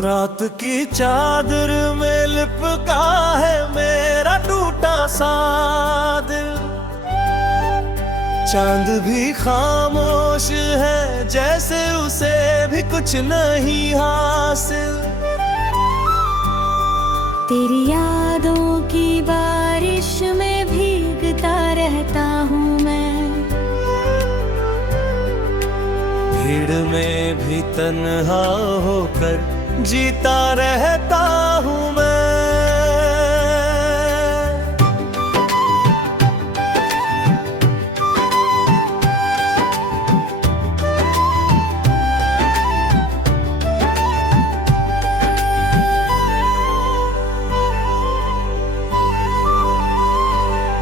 रात की चादर में लिपका है मेरा टूटा सा दिल। चांद भी खामोश है जैसे उसे भी कुछ नहीं हासिल। तेरी यादों की बारिश में भीगता रहता हूँ मैं। भीड़ में भी तन्हा होकर जीता रहता हूँ मैं।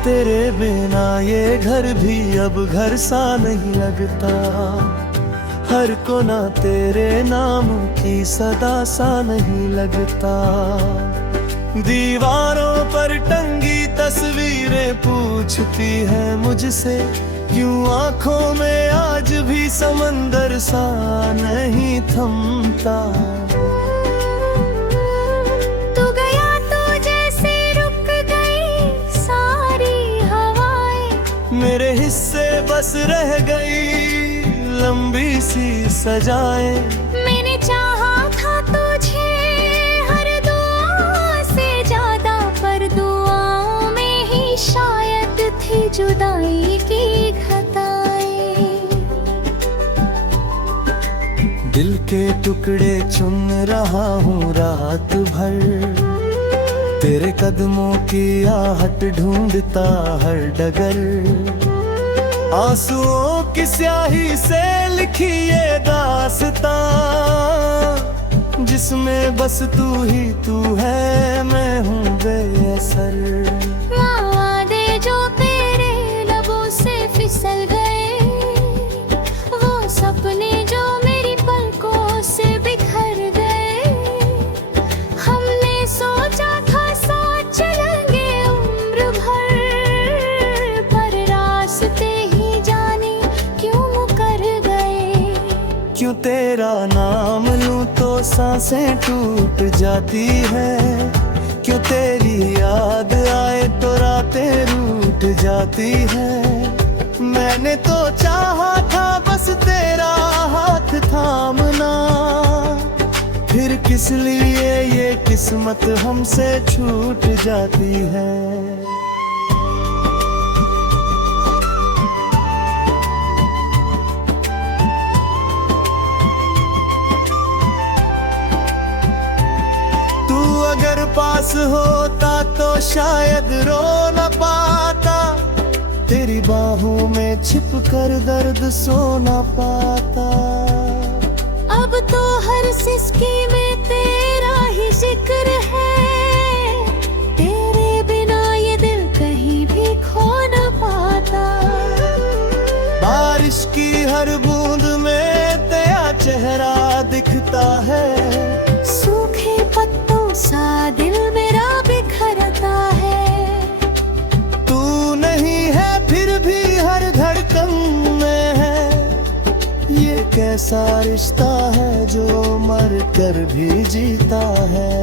तेरे बिना ये घर भी अब घर सा नहीं लगता। हर कोना तेरे नाम की सदा सा नहीं लगता। दीवारों पर टंगी तस्वीरें पूछती हैं मुझसे, क्यों आंखों में आज भी समंदर सा नहीं थमता। तू गया तो जैसे रुक गई सारी हवाएं। मेरे हिस्से बस रह गई लंबी सी सजाएं। मैंने चाहा था तुझे हर दुआ से ज्यादा, पर दुआओं में ही शायद थी जुदाई की घटाएं। दिल के टुकड़े चुन रहा हूँ रात भर, तेरे कदमों की आहट ढूंढता हर डगर। आंसुओं की स्याही से लिखी ये दास्तां, जिसमें बस तू ही तू है, मैं हूँ बेअसर। वादे जो तेरे लबों से फिसल गए, वो सपने जो मेरी पलकों से बिखर गए। हमने सोचा था साथ चलेंगे उम्र भर, पर रास्ते क्यों तेरा नाम लूं तो सांसें टूट जाती है। क्यों तेरी याद आए तो रातें रूठ जाती है। मैंने तो चाहा था बस तेरा हाथ थामना, फिर किस लिए ये किस्मत हमसे छूट जाती है। अगर पास होता तो शायद रो न पाता, तेरी बाहों में छिप कर दर्द सो न पाता। अब तो हर सिसकी में तेरा ही जिक्र है, तेरे बिना ये दिल कहीं भी खो न पाता। बारिश की हर बूंद में तेरा चेहरा दिखता है, सूखे पत्तों सा दिल मेरा बिखरता है। तू नहीं है फिर भी हर धड़कन में है, ये कैसा रिश्ता है जो मर कर भी जीता है।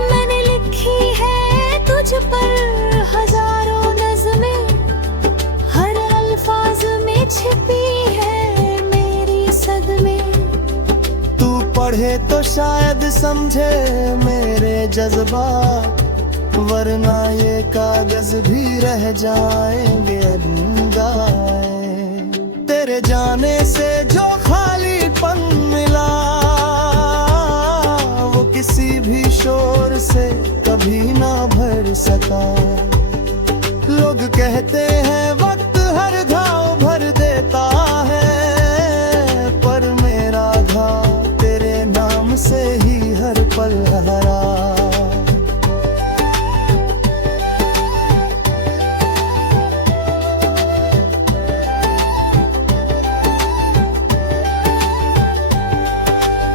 मैंने लिखी है तुझ पर हजारों नज़में, हर अल्फाज में छिपी है मेरी सदमे। पढ़े तो शायद समझे मेरे जज्बात, वरना ये कागज भी रह जाएंगे अनगाए। तेरे जाने से जो खालीपन मिला, वो किसी भी शोर से कभी ना भर सका। लोग कहते हैं वक्त हर घाव भर देता है, पर मेरा घाव से ही हर पल हरा।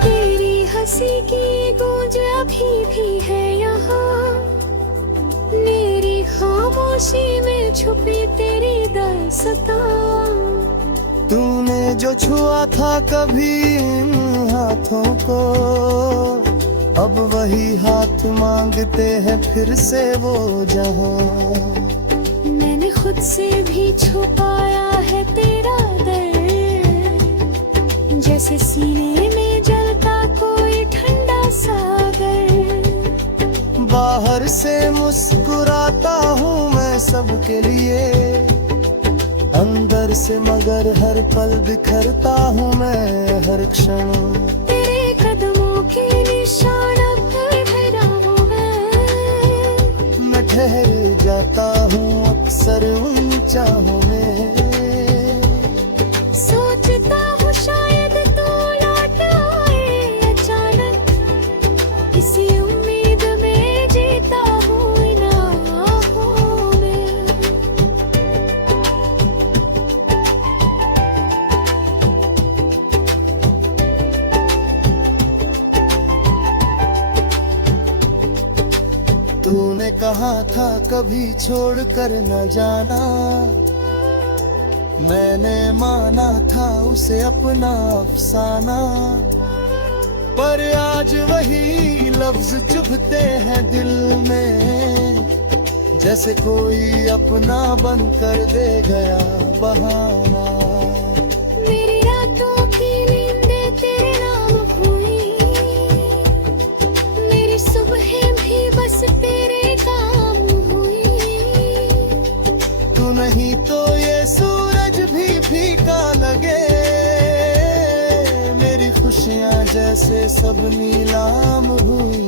तेरी हंसी की गूंज अभी भी है यहाँ, मेरी खामोशी में छुपी तेरी दास्तां। तूने जो छुआ था कभी इन हाथों को, अब वही हाथ मांगते हैं फिर से वो जहां। मैंने खुद से भी छुपाया है तेरा दर्द, जैसे सीने में जलता कोई ठंडा सागर। बाहर से मुस्कुराता हूँ मैं सबके लिए, अंदर से मगर हर पल बिखरता हूँ मैं हर क्षण। तेरे कदमों के निशान अब भरा हूँ मैं ठहर जाता हूँ अक्सर उन चाहों में। सोचता हूँ शायद तू लौट आए अचानक, इसी उम्मीद में जीता हूँ इन आँखों में। तूने कहा था कभी छोड़ कर न जाना, मैंने माना था उसे अपना अफसाना। पर आज वही लफ्ज चुभते हैं दिल में, जैसे कोई अपना बन कर दे गया बहाना। मेरी रातों की नींदें तेरे नाम हुई, मेरी सुबहें भी बस तेरे काम हुई। तू नहीं तो ये सूरज भी फीका लगे, मेरी खुशियाँ जैसे सब नीलाम हुई।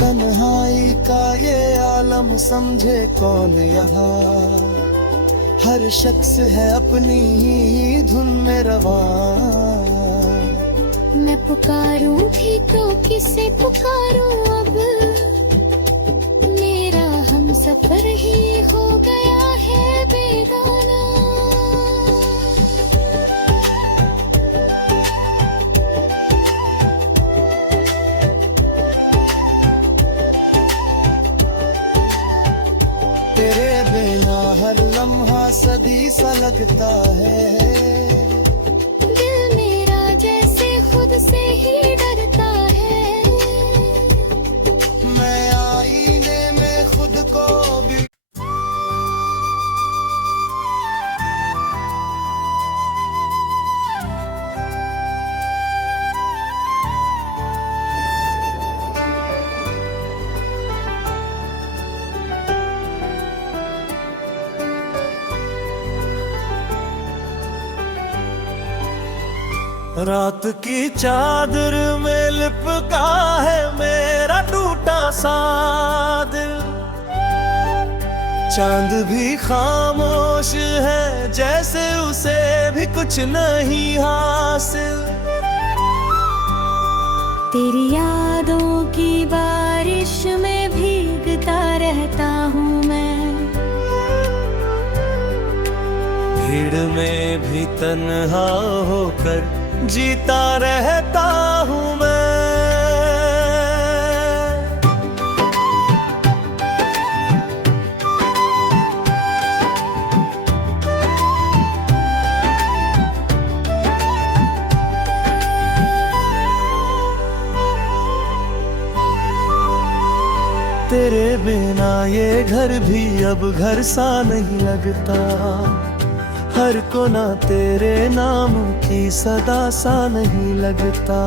तन्हाई का ये आलम समझे कौन यहाँ, हर शख्स है अपनी ही धुन में रवां। मैं पुकारूं भी तो किसे पुकारूं अब, मेरा हम सफर ही हो गया है बेगाना। तेरे बिना हर लम्हा सदी सा लगता है, दिल मेरा जैसे खुद से ही डरता है। मैं आईने में खुद को भी रात की चादर में लिपका है मेरा टूटा सा दिल। चांद भी खामोश है जैसे उसे भी कुछ नहीं हासिल। तेरी यादों की बारिश में भीगता रहता हूँ मैं, भीड़ में भी तन्हा होकर जीता रहता हूँ मैं। तेरे बिना ये घर भी अब घर सा नहीं लगता, हर कोना तेरे नाम की सदा सा नहीं लगता।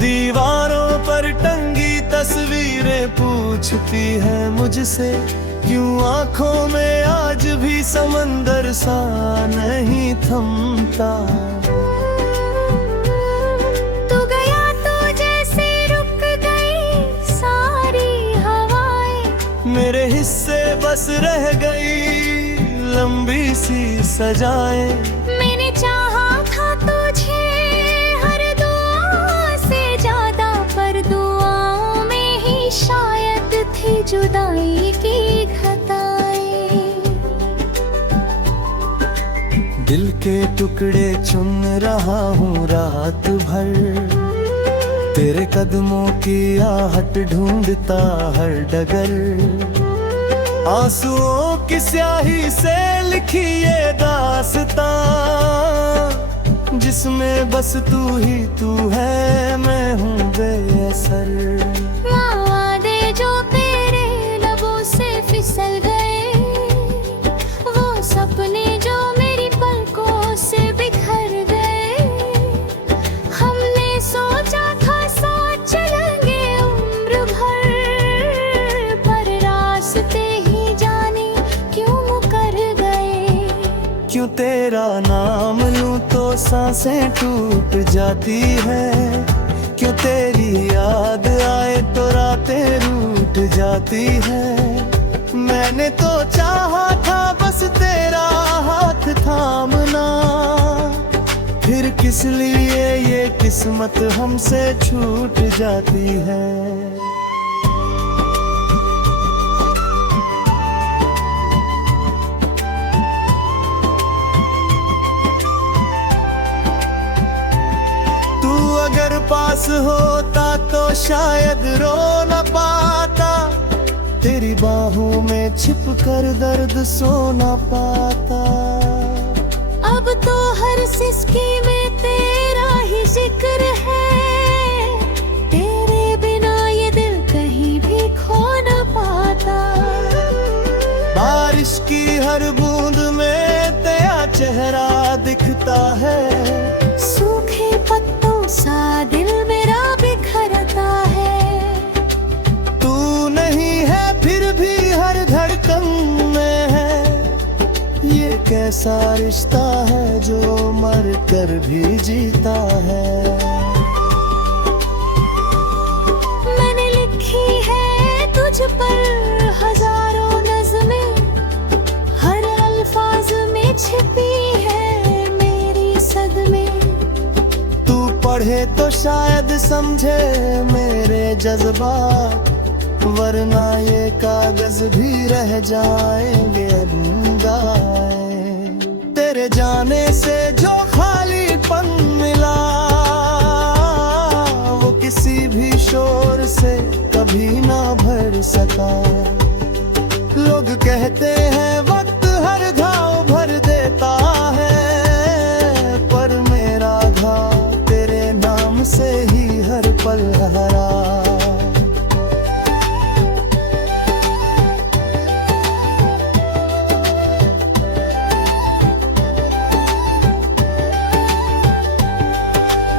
दीवारों पर टंगी तस्वीरें पूछती हैं मुझसे, क्यों आंखों में आज भी समंदर सा नहीं थमता। तू गया तो जैसे रुक गई सारी हवाएं, मेरे हिस्से बस रह गई लंबी सी सजाएं। मैंने चाहा था तुझे हर दुआ से ज्यादा, पर दुआओं में ही शायद थी जुदाई की घटाएं। दिल के टुकड़े चुन रहा हूँ रात भर, तेरे कदमों की आहट ढूंढता हर डगर। आंसुओं कि स्याही से लिखी ये दास्तां, जिसमें बस तू ही तू है, मैं हूँ बेअसर। वादे जो तेरे लबों से फिसल गए, वो सपने जो मेरी पलकों से बिखर गए। हमने सोचा था साथ चलेंगे उम्र भर, पर रास्ते ही जाने क्यों मुकर गए। क्यों तेरा नाम लूं तो सांसें टूट जाती है, क्यों तेरी याद आए तो रातें रूठ जाती है। मैंने तो चाहा था बस तेरा हाथ थामना, फिर किस लिए ये किस्मत हमसे छूट जाती है। अगर पास होता तो शायद रो न पाता, तेरी बाहों में छिप कर दर्द सो न पाता। अब तो हर सिसकी में तेरा ही जिक्र है, तेरे बिना ये दिल कहीं भी खो न पाता। बारिश की हर बूंद में तेरा चेहरा दिखता है, सूखे पत्तों सा दिल मेरा बिखरता है। तू नहीं है फिर भी हर धड़कन में है, ये कैसा रिश्ता है जो मर कर भी जीता है। मैंने लिखी है तुझ पर हजारों नज़में, हर अल्फाज में छिपी है मेरी सदमे। पढ़े तो शायद समझे मेरे जज्बात, वरना ये कागज भी रह जाएंगे अधूरे। तेरे जाने से जो खालीपन मिला, वो किसी भी शोर से कभी ना भर सका। लोग कहते हैं वक्त हर घाव भर देता है, पर मेरा घाव से ही हर पल हरा।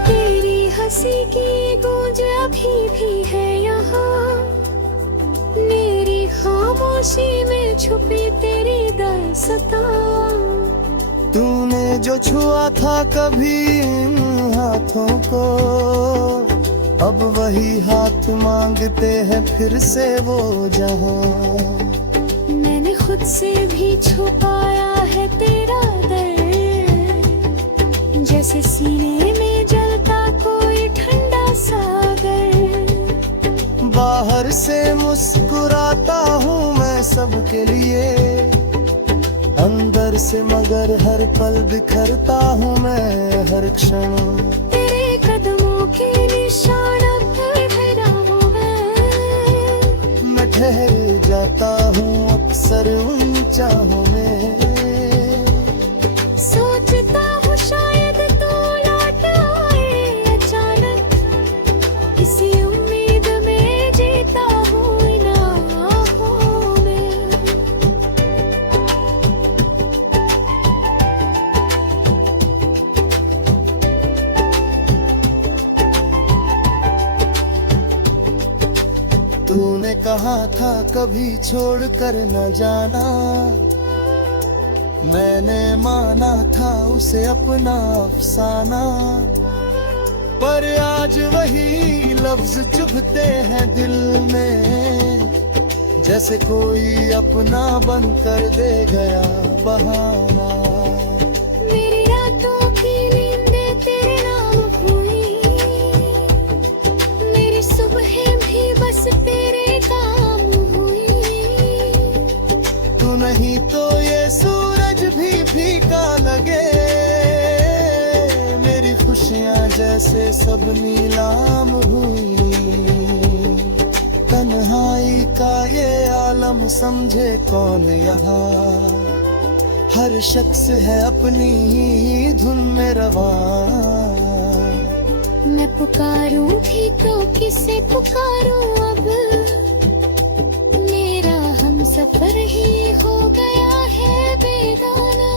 तेरी हंसी की गूंज अभी भी है यहाँ, मेरी खामोशी में छुपी तेरी दास्तां। तूने जो छुआ था कभी इन हाथों को, अब वही हाथ मांगते हैं फिर से वो जहां। मैंने खुद से भी छुपाया है तेरा दर्द, जैसे सीने में जलता कोई ठंडा सागर। बाहर से मुस्कुराता हूँ मैं सबके लिए, अंदर से मगर हर पल बिखरता हूँ मैं हर क्षण। तेरे कदमों के निशान पे ठहरा हूँ मैं ठहर जाता हूँ अक्सर उन चाहों में। सोचता हूँ शायद तू लौट आए अचानक, इसी उम्मीद में जीता हूँ इन आँखों में। तूने कहा था कभी छोड़ कर न जाना, मैंने माना था उसे अपना अफसाना। पर आज वही लफ्ज चुभते हैं दिल में, जैसे कोई अपना बन कर दे गया बहाना। मेरी रातों की नींदें तेरे नाम हुई, मेरी सुबहें भी बस तेरे काम हुई। तू नहीं तो ये सूरज भी फीका लगे, मेरी खुशियाँ जैसे सब नीलाम हुई। तन्हाई का ये आलम समझे कौन यहाँ, हर शख्स है अपनी ही धुन में रवा। मैं पुकारूं भी तो किसे पुकारूं अब, मेरा हम सफर ही हो गया है बेगाना।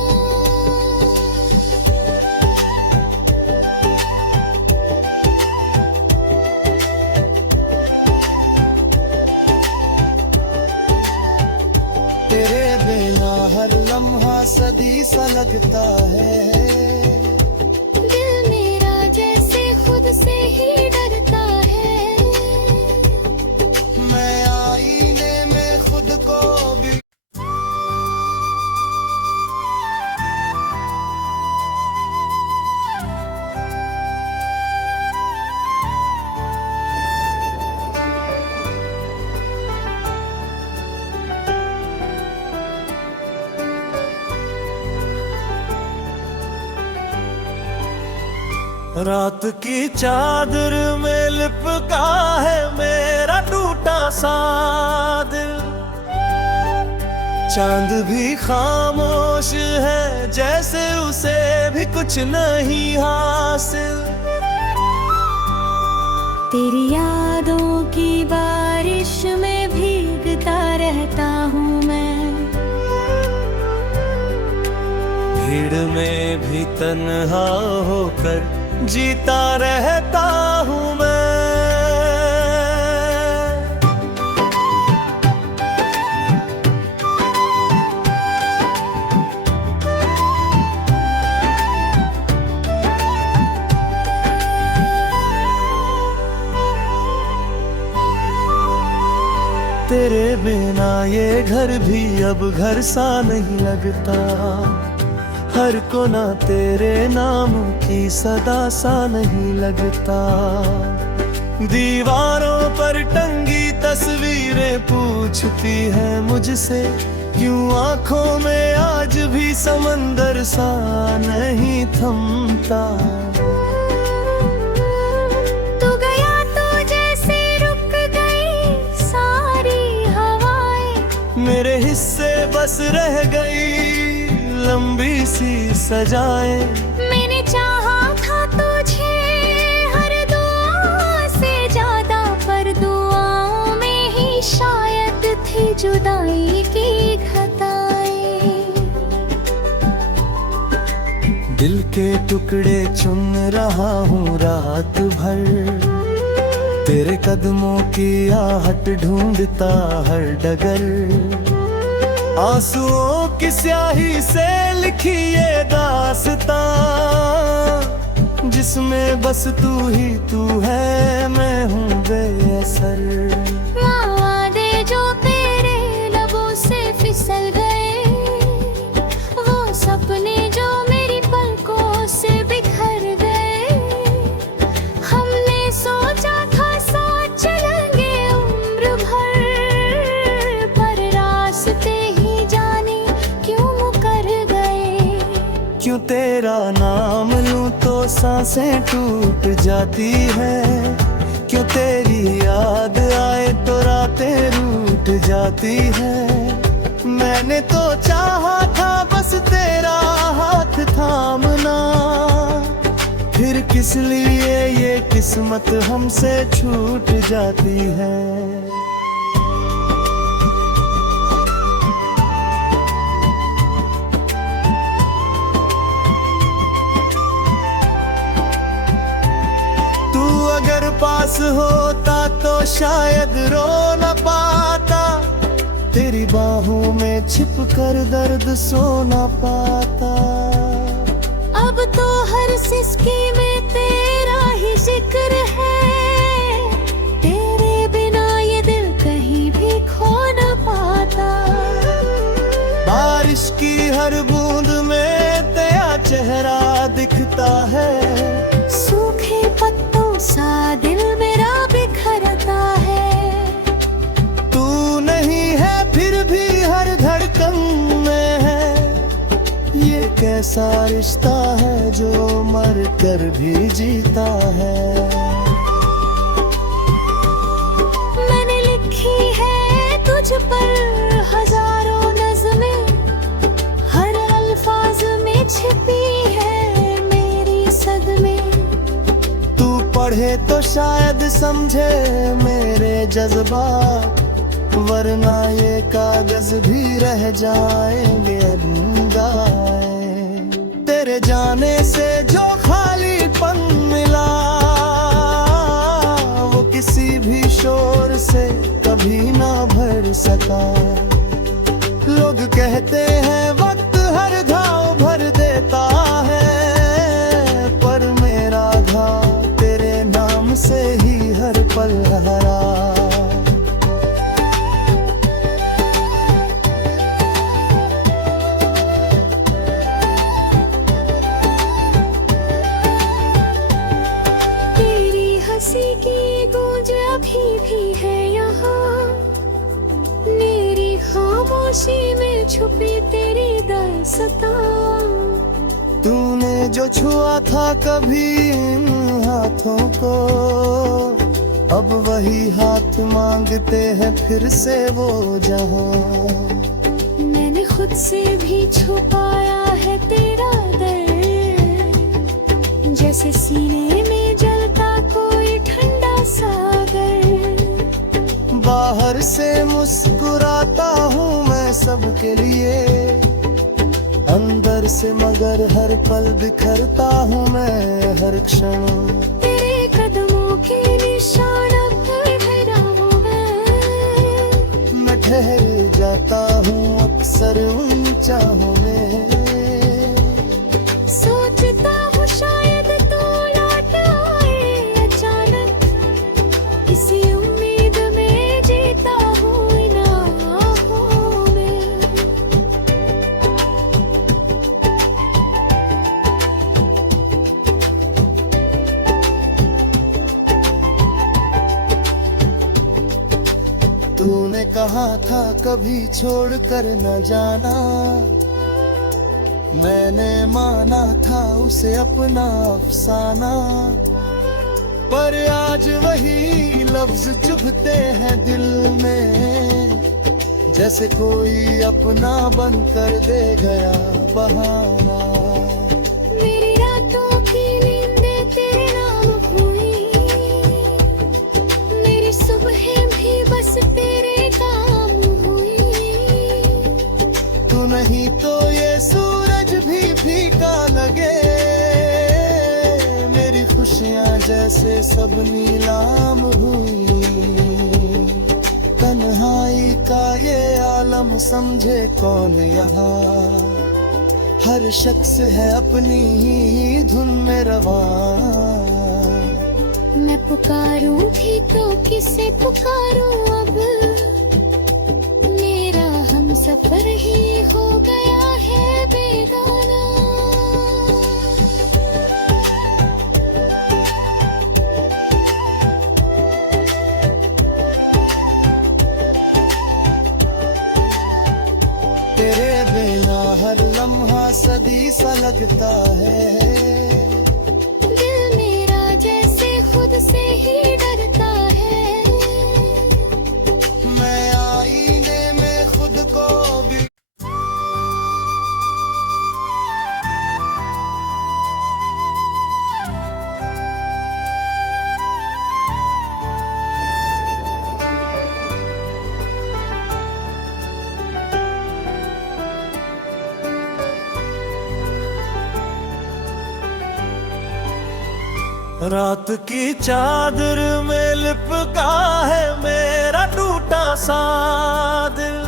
तेरे बिना हर लम्हा सदी सा लगता है, दिल मेरा जैसे खुद से ही डरता है। मैं आईने में खुद को भी रात की चादर में लिपका है मेरा टूटा सा दिल, चांद भी खामोश है जैसे उसे भी कुछ नहीं हासिल। तेरी यादों की बारिश में भीगता रहता हूँ मैं, भीड़ में भी तन्हा होकर जीता रहता हूँ मैं। तेरे बिना ये घर भी अब घर सा नहीं लगता, हर कोना तेरे नाम की सदा सा नहीं लगता। दीवारों पर टंगी तस्वीरें पूछती हैं मुझसे, क्यों आंखों में आज भी समंदर सा नहीं थमता। तू गया तो जैसे रुक गई सारी हवाएं, मेरे हिस्से बस रह गई लंबी सी सजाएं। मैंने चाहा था तुझे हर दुआ से ज्यादा, पर दुआओं में ही शायद थी जुदाई की घटाएं। दिल के टुकड़े चुन रहा हूँ रात भर, तेरे कदमों की आहट ढूंढता हर डगर। आंसुओं की स्याही से लिखी ये दास्तां, जिसमें बस तू ही तू है, मैं हूँ बेअसर। वादे जो तेरे लबों से फिसल गए, वो सपने जो मेरी पलकों से बिखर गए। हमने सोचा था साथ चलेंगे उम्र भर, पर रास्ते क्यों तेरा नाम लूं तो सांसें टूट जाती है, क्यों तेरी याद आए तो रातें रूठ जाती है। मैंने तो चाहा था बस तेरा हाथ थामना, फिर किस लिए ये किस्मत हमसे छूट जाती है। अगर पास होता तो शायद रो न पाता, तेरी बाहों में छिप कर दर्द सो न पाता। अब तो हर सिसकी में तेरा ही जिक्र है, तेरे बिना ये दिल कहीं भी खो न पाता। बारिश की हर बूंद में तेरा चेहरा दिखता है, सूखे पत्तों सा दिल मेरा बिखरता है। तू नहीं है फिर भी हर धड़कन में है, ये कैसा रिश्ता है जो मर कर भी जीता है। मैंने लिख पर हजारों नज़में, हर अल्फाज में छिपी है मेरी सदमे। तू पढ़े तो शायद समझे मेरे जज्बात, वरना ये कागज भी रह जाएंगे अधूराए। तेरे जाने से जो खालीपन मिला, वो किसी भी शोर से कभी ना भर सका। लोग कहते हैं वक्त हर घाव भर देता है, पर मेरा घाव तेरे नाम से ही हर पल हरा। हंसी की गूंज अभी भी है यहाँ, मेरी खामोशी में छुपी तेरी दास्तां। तूने जो छुआ था कभी इन हाथों को, अब वही हाथ मांगते हैं फिर से वो जहां। मैंने खुद से भी छुपाया है तेरा दर्द, जैसे सीने में जलता कोई ठंडा सागर। बाहर से मुस्कुराता हूँ मैं सबके लिए, अंदर से मगर हर पल बिखरता हूँ मैं हर क्षण। तेरे कदमों के निशान अब भरा हूँ मैं ठहर जाता हूँ अक्सर उन चाहों में। सोचता हूँ शायद तू लौट आए अचानक, इसी उम्मीद में जीता हूँ इन आँखों में। तूने कहा था कभी छोड़ कर न जाना, मैंने माना था उसे अपना अफसाना। पर आज वही लफ्ज चुभते हैं दिल में, जैसे कोई अपना बन कर दे गया बहाना। मेरी रातों की नींदें तेरे नाम हुई, मेरी सुबहें भी बस तेरे काम हुई। तू नहीं तो ये सूरज भी फीका लगे, मेरी खुशियाँ जैसे सब नीलाम हुई। तन्हाई का ये आलम समझे कौन यहाँ, हर शख्स है अपनी ही धुन में रवां। मैं पुकारूं भी तो किसे पुकारूं अब, मेरा हम सफर ही हो गया है बेगाना। तेरे बिना हर लम्हा सदी सा लगता है, दिल मेरा जैसे खुद से ही डरता है। मैं आईने में खुद को भी रात की चादर में लिपका है मेरा टूटा सा दिल।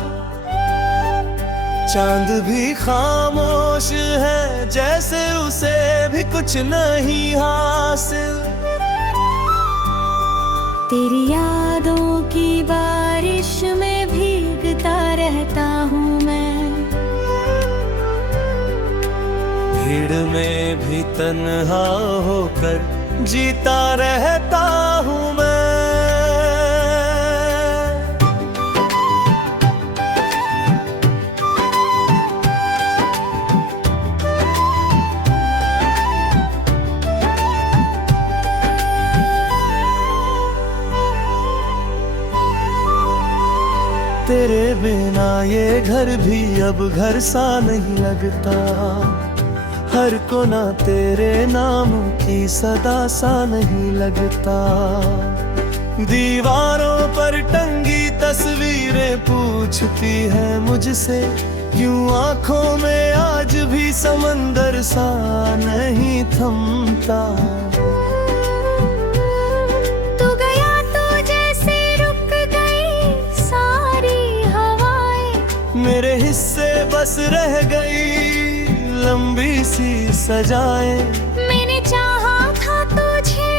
चांद भी खामोश है जैसे उसे भी कुछ नहीं हासिल। तेरी यादों की बारिश में भीगता रहता हूँ मैं, भीड़ में भी तन्हा होकर जीता रहता हूँ मैं। तेरे बिना ये घर भी अब घर सा नहीं लगता। हर कोना तेरे नाम की सदा सा नहीं लगता। दीवारों पर टंगी तस्वीरें पूछती है मुझसे, क्यों आंखों में आज भी समंदर सा नहीं थमता। तू गया तो जैसे रुक गई सारी हवाएं, मेरे हिस्से बस रह गई लंबी सी सजाएं। मैंने चाहा था तुझे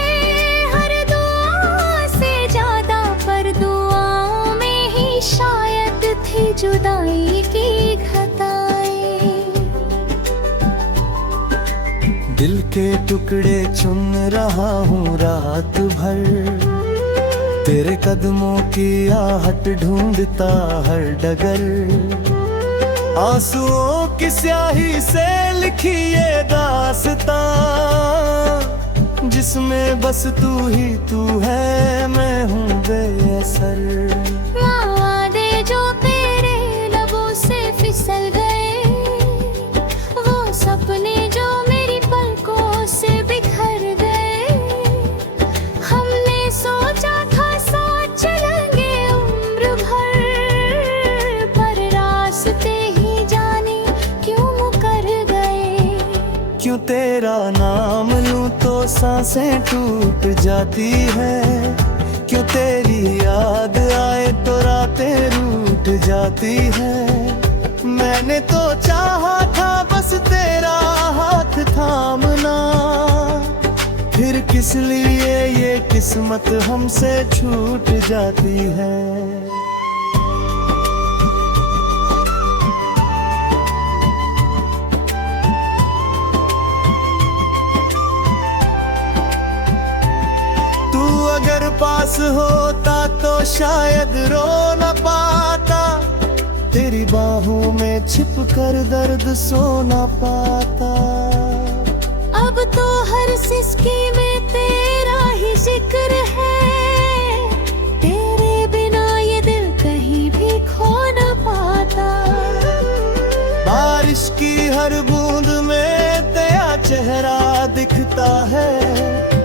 हर दुआ से ज्यादा, पर दुआओं में ही शायद थी जुदाई की घटाएं। दिल के टुकड़े चुन रहा हूँ रात भर, तेरे कदमों की आहट ढूंढता हर डगर। आंसुओं की स्याही से लिखी ये दास्तां, जिसमें बस तू ही तू है, मैं हूँ बेअसर। वादे जो तेरे लबों से फिसल गए, वो सपने जो मेरी पलकों से बिखर गए। हमने सोचा था साथ चलेंगे उम्र भर, पर रास्ते क्यों तेरा नाम लूं तो सांसें टूट जाती है, क्यों तेरी याद आए तो रातें रूठ जाती है। मैंने तो चाहा था बस तेरा हाथ थामना, फिर किस लिए ये किस्मत हमसे छूट जाती है। अगर पास होता तो शायद रो न पाता, तेरी बाहों में छिप कर दर्द सो न पाता। अब तो हर सिसकी में तेरा ही जिक्र है, तेरे बिना ये दिल कहीं भी खो न पाता। बारिश की हर बूंद में तेरा चेहरा दिखता है,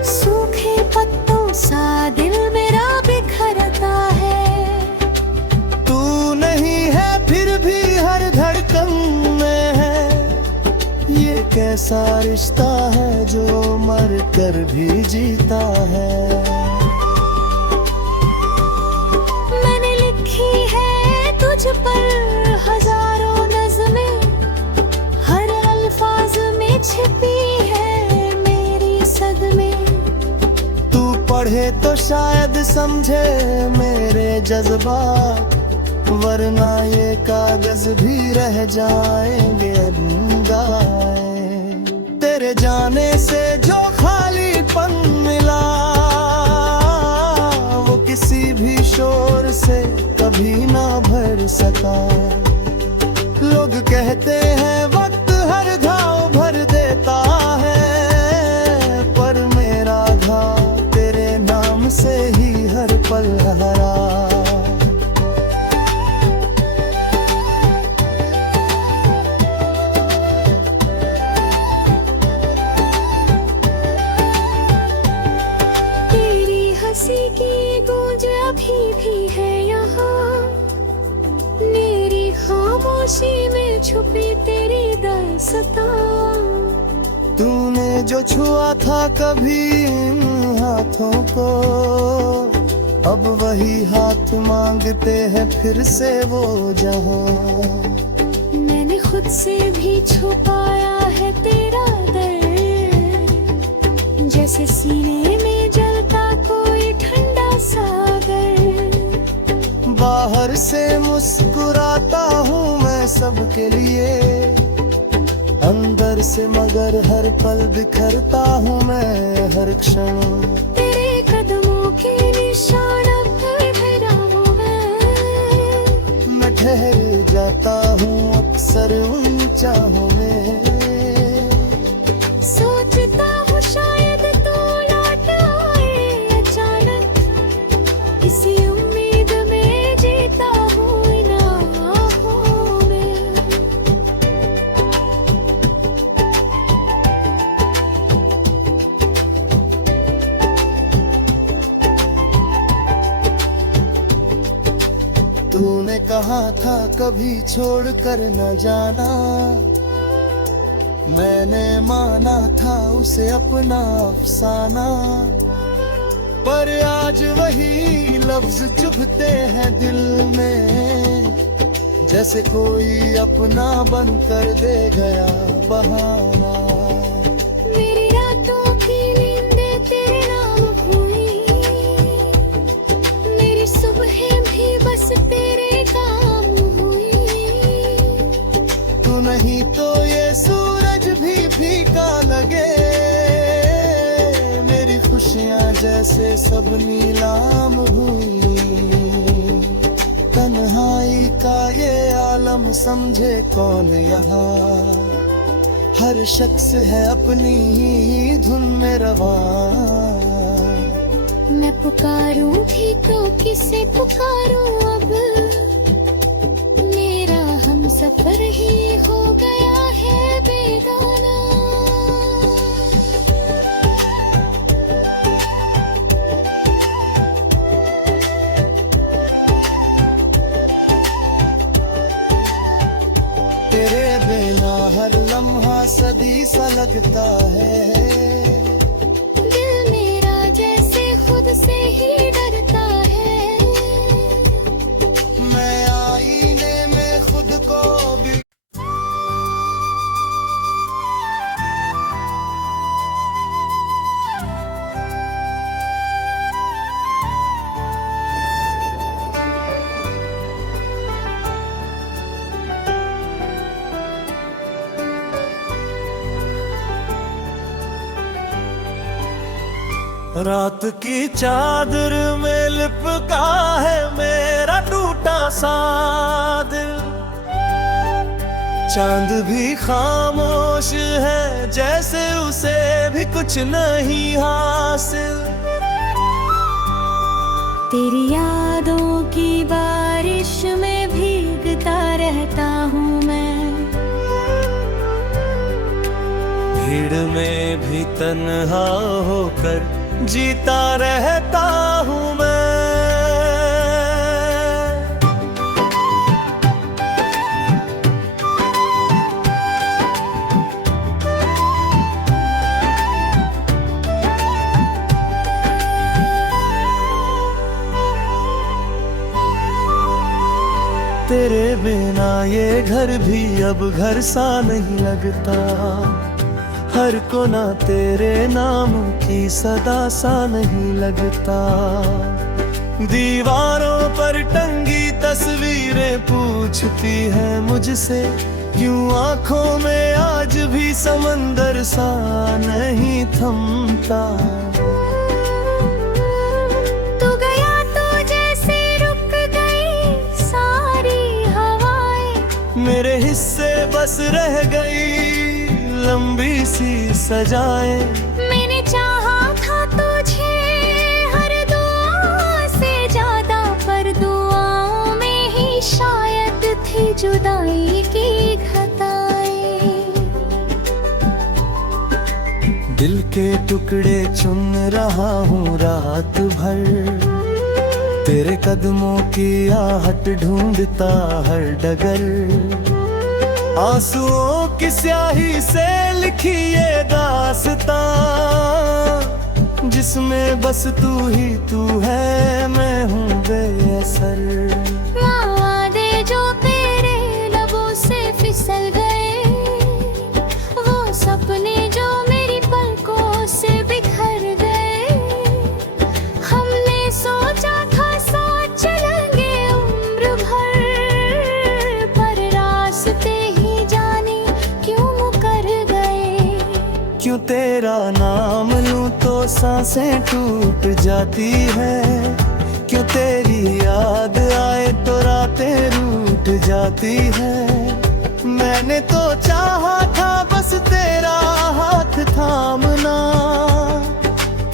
सूखे पत्तों सा दिल मेरा बिखरता है। तू नहीं है फिर भी हर धड़कन में है, ये कैसा रिश्ता है जो मर कर भी जीता है। मैंने लिखी है तुझ पर हजारों नज़में, हर अल्फाज में छिपी है मेरी सदमे। पढ़े तो शायद समझे मेरे जज्बात, वरना ये कागज भी रह जाएंगे अधूरे। तेरे जाने से जो खालीपन मिला, वो किसी भी शोर से कभी ना भर सका। लोग कहते हैं वक्त हर घाव भर देता है, पर मेरा घाव से ही हर पल हरा। तेरी हंसी की गूंज अभी भी है यहाँ, मेरी खामोशी में छुपी तेरी दास्तां। तूने जो छुआ था कभी इन हाथों को, अब वही हाथ मांगते हैं फिर से वो जहां। मैंने खुद से भी छुपाया है तेरा दर्द, जैसे सीने में जलता कोई ठंडा सागर। बाहर से मुस्कुराता हूँ मैं सबके लिए, अंदर से मगर हर पल बिखरता हूँ मैं हर क्षण। तेरे कदमों के निशान भरा हूँ मैं ठहर जाता हूँ अक्सर उन चाहों में। सोचता हूँ शायद तू लौट आए अचानक, इसी उम्मीद में जीता हूँ इन कहा था कभी छोड़ कर न जाना, मैंने माना था उसे अपना अफसाना। पर आज वही लफ्ज चुभते हैं दिल में, जैसे कोई अपना बन कर दे गया बहाना। मेरी रातों की नींदें तेरे नाम हुई, मेरी सुबहें भी बस तेरे काम हुई। तू नहीं तो ये सूरज भी फीका लगे, मेरी खुशियां जैसे सब नीलाम हुई। तन्हाई का ये आलम समझे कौन यहाँ, हर शख्स है अपनी ही धुन में रवा। मैं पुकारूं भी तो किसे पुकारूं अब, मेरा हम सफर ही हो गया है बेगाना। तेरे बिना हर लम्हा सदी सा लगता है, दिल मेरा जैसे खुद से ही डरता है। मैं आईने में खुद को भी रात की चादर में लिपका है मेरा टूटा सा दिल। चांद भी खामोश है जैसे उसे भी कुछ नहीं हासिल। तेरी यादों की बारिश में भीगता रहता हूँ मैं, भीड़ में भी तन्हा होकर जीता रहता हूँ मैं। तेरे बिना ये घर भी अब घर सा नहीं लगता, हर कोना तेरे नाम की सदा सा नहीं लगता। दीवारों पर टंगी तस्वीरें पूछती हैं मुझसे, क्यों आंखों में आज भी समंदर सा नहीं थमता। तू गया तो जैसे रुक गई सारी हवाएं, मेरे हिस्से बस रह गई लंबी सी सजाएं। मैंने चाहा था तुझे हर दुआ से ज्यादा, पर दुआओं में ही शायद थी जुदाई की घटाएं। दिल के टुकड़े चुन रहा हूँ रात भर, तेरे कदमों की आहट ढूंढता हर डगर। आंसुओं की स्याही से लिखी ये दास्तां, जिसमें बस तू ही तू है, मैं हूँ बेअसर। वादे जो तेरे लबों से फिसल गए, वो सपने जो मेरी पलकों से बिखर गए। हमने सोचा था साथ चलेंगे उम्र भर, पर रास्ते ही जाने क्यों मुकर गए। क्यों तेरा नाम लूं तो सांसें टूट जाती है, क्यों तेरी याद आए तो रातें रूठ जाती है। मैंने तो चाहा था बस तेरा हाथ थामना,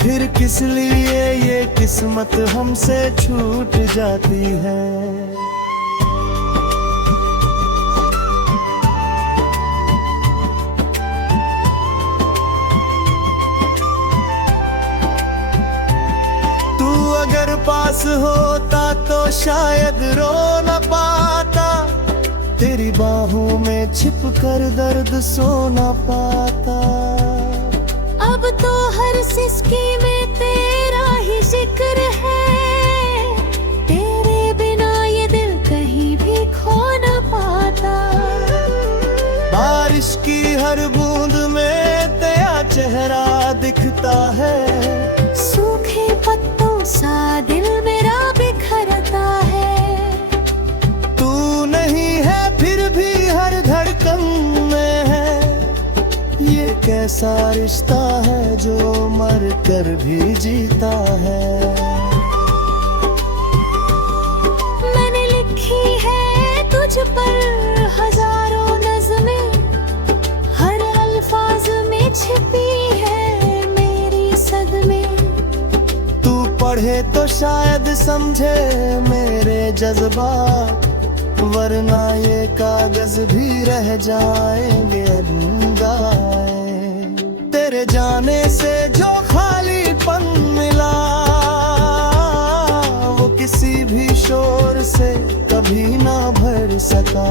फिर किस लिए ये किस्मत हमसे छूट जाती है। तू अगर पास पास होता तो शायद रो न पाता, तेरी बाहों में छिप कर दर्द सो न पाता। अब तो हर सिसकी में तेरा ही जिक्र है, तेरे बिना ये दिल कहीं भी खो न पाता। बारिश की हर बूंद में तेरा चेहरा दिखता है, सूखे पत्तों सा दिल मेरा बिखरता है। तू नहीं है फिर भी हर धड़कन में है, ये कैसा रिश्ता है जो मर कर भी जीता है। मैंने लिखी है तुझ पर हजारों नज़में, हर अल्फाज में छिपी है मेरी सदमे। तू पढ़े तो शायद समझे मेरे जज्बात, वरना ये कागज भी रह जाएंगे अनगाए। तेरे जाने से जो खालीपन मिला, वो किसी भी शोर से कभी ना भर सका।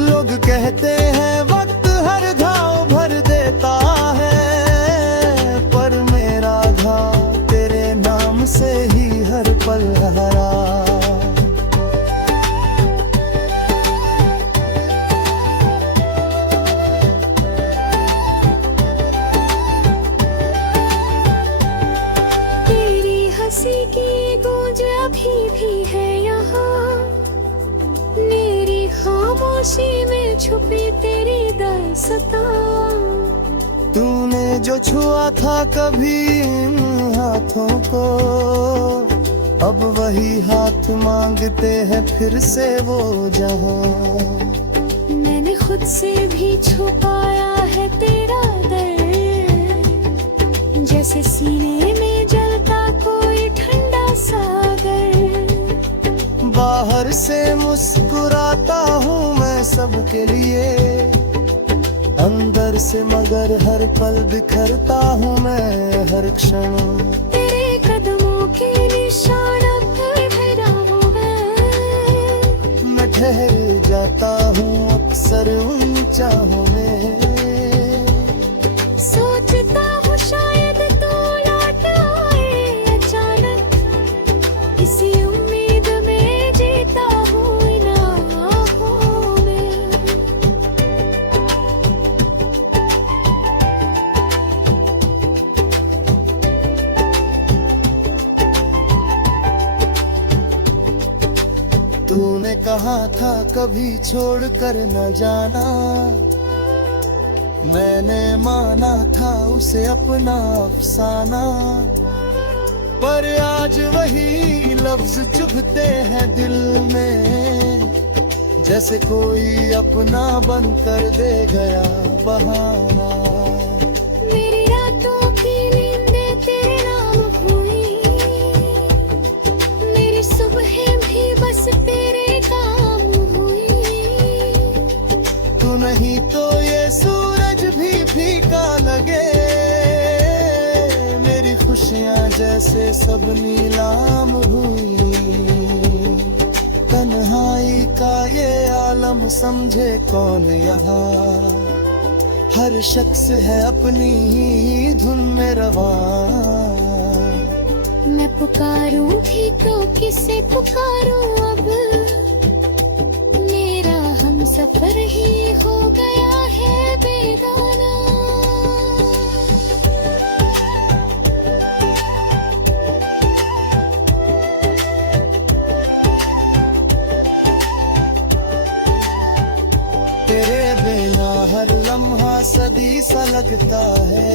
लोग कहते हैं वक्त हर घाव भर देता है, पर मेरा घाव तेरे नाम से ही हर पल हरा। हंसी की गूंज अभी भी है यहाँ, मेरी खामोशी में छुपी तेरी दास्तां। तूने जो छुआ था कभी इन हाथों को, अब वही हाथ मांगते हैं फिर से वो जहां। मैंने खुद से भी छुपाया है तेरा दर्द, जैसे सीने में जलता कोई ठंडा सागर। बाहर से मुस्कुराता हूँ मैं सबके लिए, अंदर से मगर हर पल बिखरता हूँ मैं हर क्षण। तेरे कदमों के निशान अब ठहराऊं मैं ठहर जाता हूँ अक्सर उन चाहों में। सोचता हूँ शायद तू लौट आए अचानक, इसी उम्मीद में जीता हूँ इन आँखों में। तूने कहा था कभी छोड़ कर न जाना, मैंने माना था उसे अपना अफसाना। पर आज वही लफ्ज चुभते हैं दिल में, जैसे कोई अपना बन कर दे गया बहाना। मेरी रातों की नींदें तेरे नाम हुई, मेरी सुबहें भी बस तेरे काम हुई। तू नहीं तो ये सूरज भी फीका लगे, मेरी खुशियाँ जैसे सब नीलाम हुई। तन्हाई का ये आलम समझे कौन यहाँ, हर शख्स है अपनी ही धुन में रवां। मैं पुकारूं भी तो किसे पुकारूं अब, मेरा हम सफर ही हो गया है बेगाना। तेरे बिना हर लम्हा सदी सा लगता है,